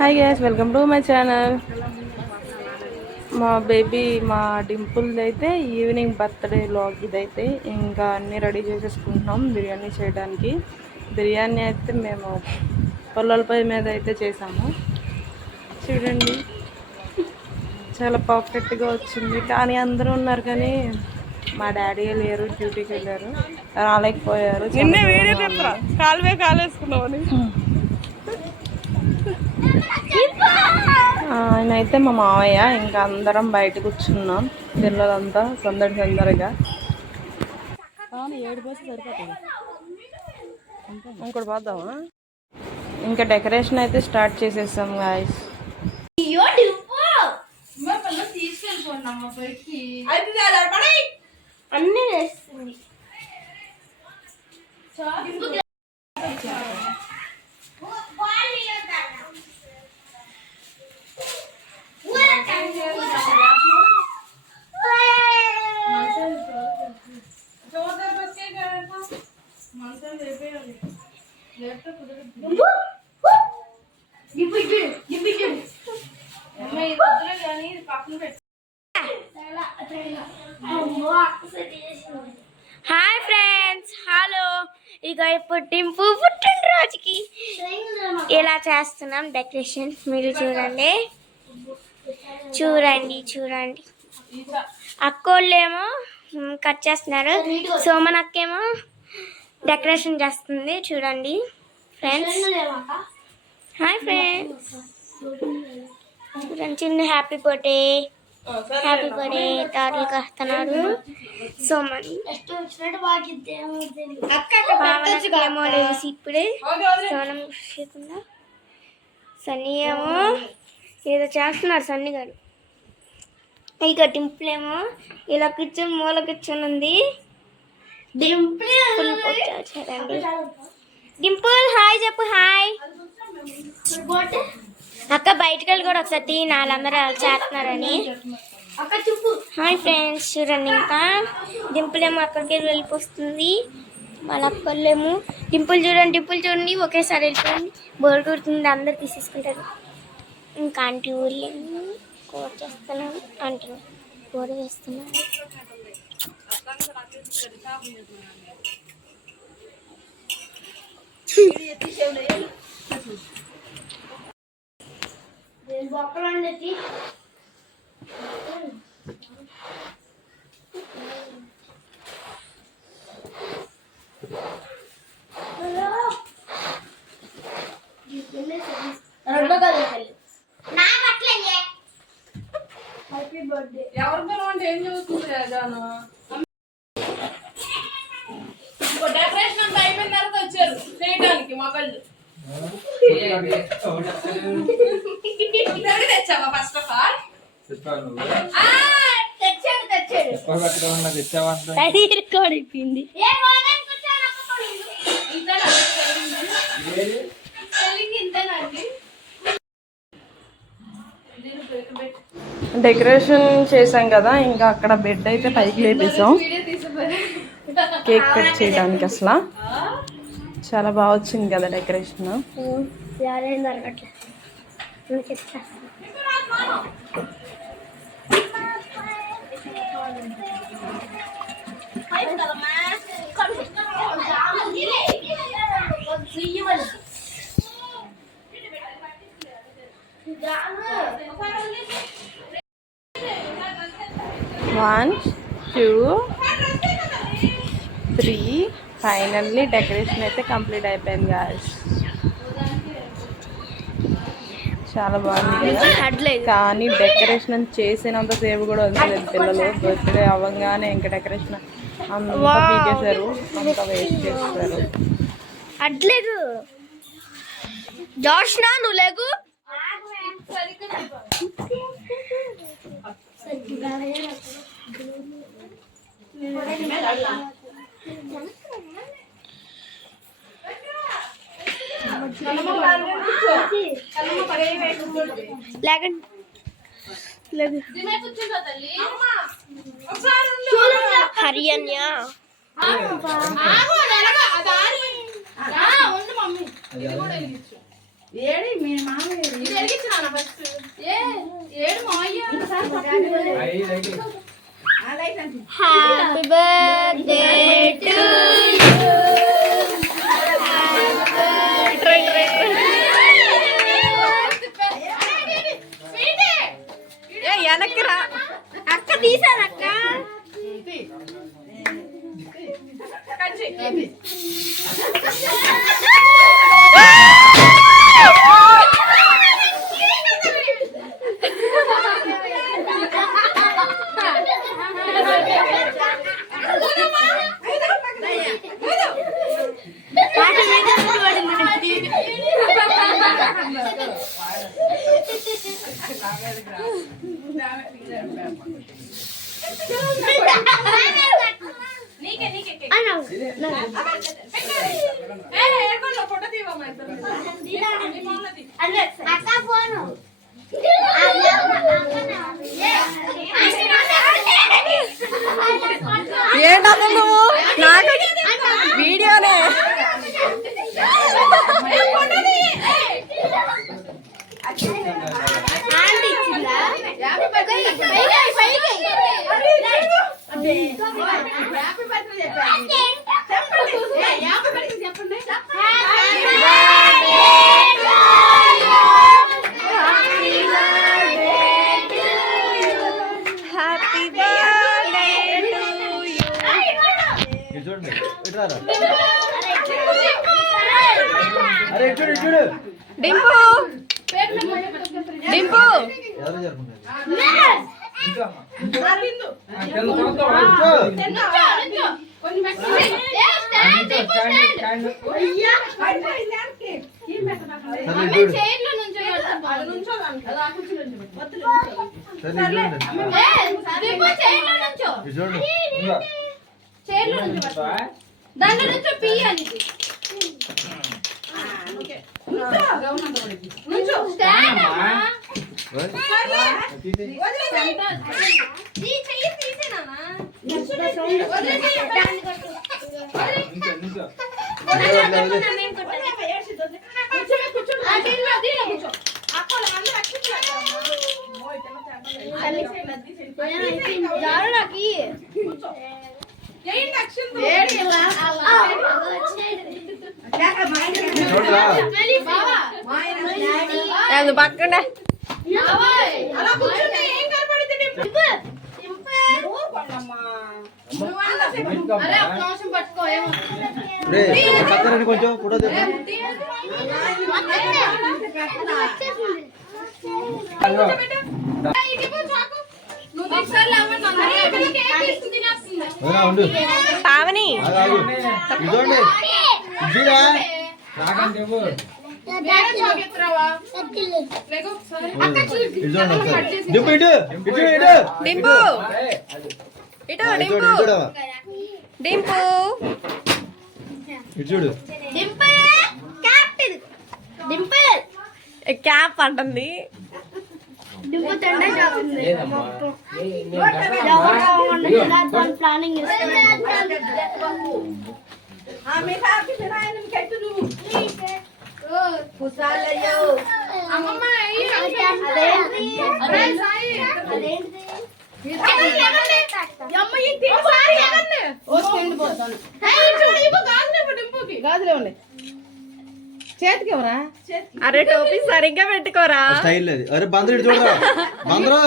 Hi guys, welcome to my channel. మా baby మా డింపుల్ అయితే ఈవినింగ్ బర్త్డే వ్లాగ్ ఇదైతే. ఇంకా అన్నీ రెడీ చేసేసుకుంటున్నాం బిర్యానీ చేయడానికి. బిర్యానీ అయితే మేము పొలాల పొయ్యి మీద అయితే చేసాము. చూడండి, చాలా పర్ఫెక్ట్గా వచ్చింది. కానీ అందరూ ఉన్నారు కానీ మా డాడీ లేరు, డ్యూటీకి వెళ్ళారు, రాలేకపోయారు. ఆయన అయితే మా మావయ్య. ఇంకా అందరం బయట కూర్చున్నాం, పిల్లలంతా సందడిగా. ఇంకోటి పోద్దామా? ఇంకా డెకరేషన్ అయితే స్టార్ట్ చేసేసాం గాయస్. అన్నీ వేస్తుంది. Hi friends, hello. ఇక ఇప్పుడు టింపు పుట్టినరోజుకి ఇలా చేస్తున్నాం డెకరేషన్. మీరు చూడండి చూడండి చూడండి. అక్కోళ్ళేమో కట్ చేస్తున్నారు, సోమన్ అక్కేమో డెకరేషన్ చేస్తుంది. చూడండి ఫ్రెండ్స్. హాయ్ ఫ్రెండ్స్, చూడండి చిన్న హ్యాపీ బర్త్డే తాతలు కస్తున్నాడు సోమన్. ఏమో లేసి ఇప్పుడే స్నానం చేయకుండా. సన్నీ ఏమో ఏదో చేస్తున్నారు సన్నీ గారు. ఇక డింపుల్ ఏమో ఇలా కూర్చొని మూల కూర్చొని ఉంది. చూడండి డింపుల్ హాయ్ చెప్పు. హాయ్ అక్క. బయటకు వెళ్ళి కూడా ఒకసారి వాళ్ళందరూ చేస్తున్నారని. హాయ్ ఫ్రెండ్స్, చూడండి. ఇంకా డింపుల్ ఏమో అక్కడికి వెళ్ళిపోతుంది. వాళ్ళ అక్కలేమో డింపుల్ చూడండి ఒకేసారి వెళ్ళిపోయింది. బోర్ కొడుతుంది, అందరు తీసేసుకుంటారు. ఇంకా ఆంటీ ఊర్లో కూర చేస్తున్నాను. ఆంటీ కూర వేస్తున్నాను. బొక్కలండి 2 బర్త్డే ఎవరితో అంటే ఏం చదువుతుంది జాను? డెకరేషన్ అంతా అయిపోయిన తర్వాత వచ్చారు చేయడానికి మొక్కలు. తెచ్చావా? ఫస్ట్ ఆఫ్ ఆల్ అయిపోయింది. డెకరేషన్ చేసాం కదా, ఇంకా అక్కడ బెడ్ అయితే పైకి లేపేసాం కేక్ కట్ చేయడానికి. అసలు చాలా బాగా వచ్చింది కదా డెకరేషన్. One, 2, 3. ఫైనల్లీ డెకరేషన్ అయితే కంప్లీట్ అయిపోయింది గాయ్స్. చాలా బాగుంది కదా. కానీ డెకరేషన్ చేసినంత సేపు కూడా వదిలేదు పిల్లలు. బర్త్డే అవ్వగానే ఇంకా డెకరేషన్ అంతా పీకేశారు, అంతా వేస్ట్ చేస్తారు. అట్లేదు జోష్నా, నువ్వు లేకు. హరియన్య ఏడి మీ మామ ఎరిగించినా ఫస్ట్ ఏడు మాయ్య హ్యాపీ బర్త్డే టు వెనక్కి రా అక్క తీసాను అక్క అక్క ఫోను ఏంటో నువ్వు నాకు వీడియోనే డింపు డింపు దాంట్లో నుంచి పియ్యాలి అది పక్కన కొంచెం ఫోటో పావని డింపు డింపు ఇటు డింపు డింపు చూడు క్యాప్ అంటుంది ప్లానింగ్ గాజులే ఉన్నాయి చేతికి ఎవరా అరే టోపీ సరిగ్గా పెట్టుకోరా స్టైల్ లేదు అరే బందరు చూడరా బందరా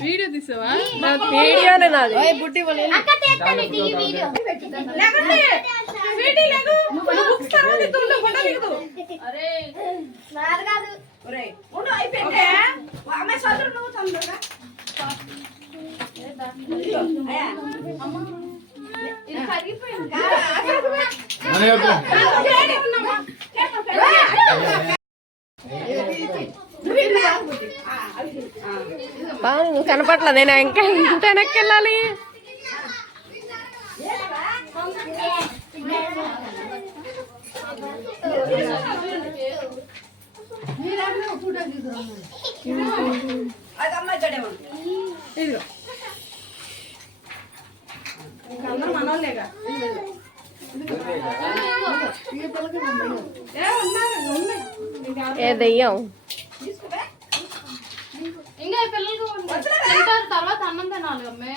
వీడియో తీసావా వీడియోనే నాది బుట్టి నువ్వు కనపట్ల నేను ఇంకా ఇంత వెనక్కి వెళ్ళాలి ఇదిగో అందరూ మనోళ్ళేగా. ఏ దెయ్యం ఇంకా పిల్లలు తింటారు తర్వాత అన్నం తినాలి అమ్మే.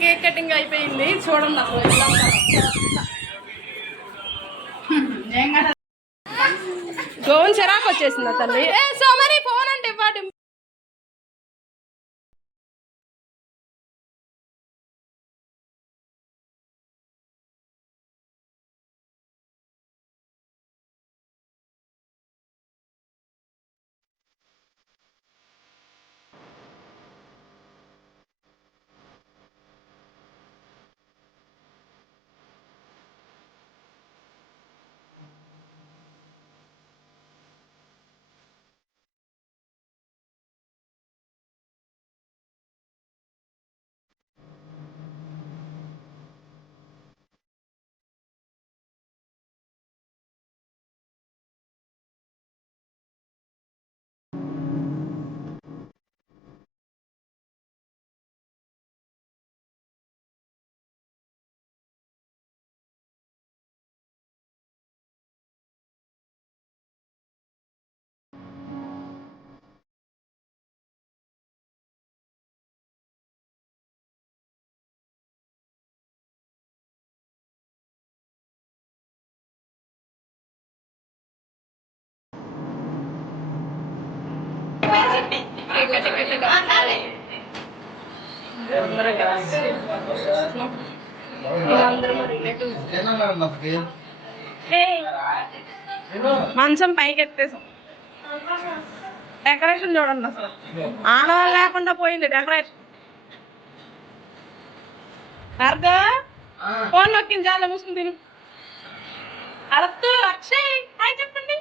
కేక్ కటింగ్ అయిపోయింది చూడండి అసలు గోవన్ చిరాకు వచ్చేసింది తల్లి. ఏ సోమరి ఫోన్ అంటే ఇవ్వండి. మంచం పైకి ఎత్తేసాం. డెకరేషన్ చూడండి అసలు ఆడవాళ్ళు లేకుండా పోయింది డెకరేషన్. అర్థం ఫోన్ నొక్కింది చాలా మూసుకుని తిని అర్థ అక్షయ్ హాయ్ చెప్పండి.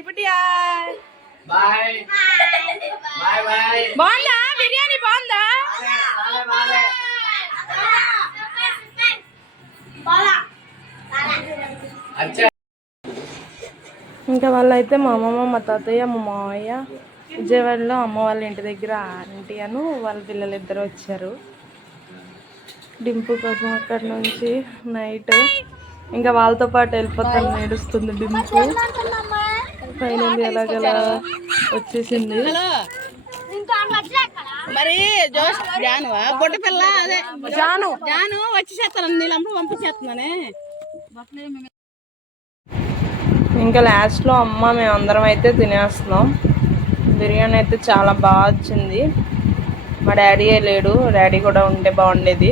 ఇప్పుడు బాగుందా బిర్యానీ బాగుందా? ఇంకా వాళ్ళైతే మా అమ్మమ్మ మా తాతయ్య మా మావయ్య విజయవాడలో అమ్మ వాళ్ళ ఇంటి దగ్గర ఆంటీ అను వాళ్ళ పిల్లలు ఇద్దరు వచ్చారు డింపు కోసం. అక్కడ నుంచి నైట్ ఇంకా వాళ్ళతో పాటు వెళ్ళిపోతాను ఏడుస్తుంది డింపు. ఫైనల్ ఎలాగలా వచ్చేసింది. మరి జోష్ జాను పొట్టి పిల్ల అదే జాను జాను వచ్చేసేస్తాను నీళ్ళంప్పుడు పంపించేస్తున్నానే. ఇంకా లాస్ట్లో అమ్మ మేమందరం అయితే తినేస్తున్నాం. బిర్యానీ అయితే చాలా బాగా వచ్చింది. మా డాడీ లేడు, డాడీ కూడా ఉంటే బాగుండేది.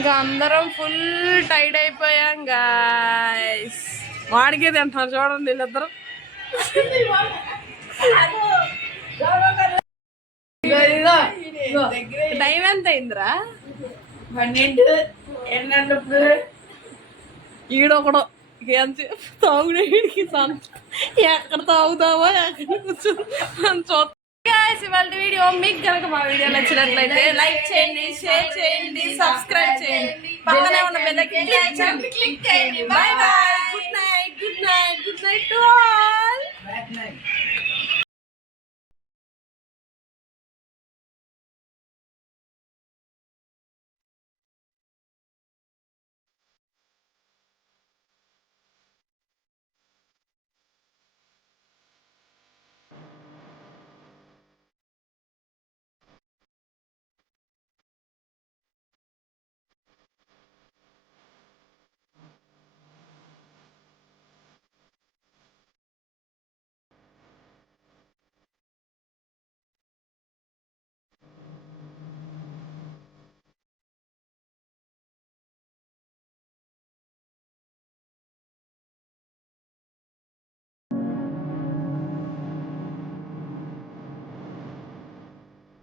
ఇంకా అందరం ఫుల్ టైర్డ్ అయిపోయాం గాయ్స్. వాడికే తింటున్నారు చూడండి వీళ్ళిద్దరు. టైం ఎంత అయిందిరా? 12 ఈడొకడు తాగుడేడికి ఎక్కడ తాగుతావో ఎక్కడ కూర్చో. ఇవాళ వీడియో మీకు కనుక మా వీడియో నచ్చినట్లయితే లైక్ చేయండి, షేర్ చేయండి, సబ్స్క్రైబ్ చేయండి, పక్కనే ఉన్న బెల్ ఐకాన్ క్లిక్ చేయండి. Bye bye. Good night to all.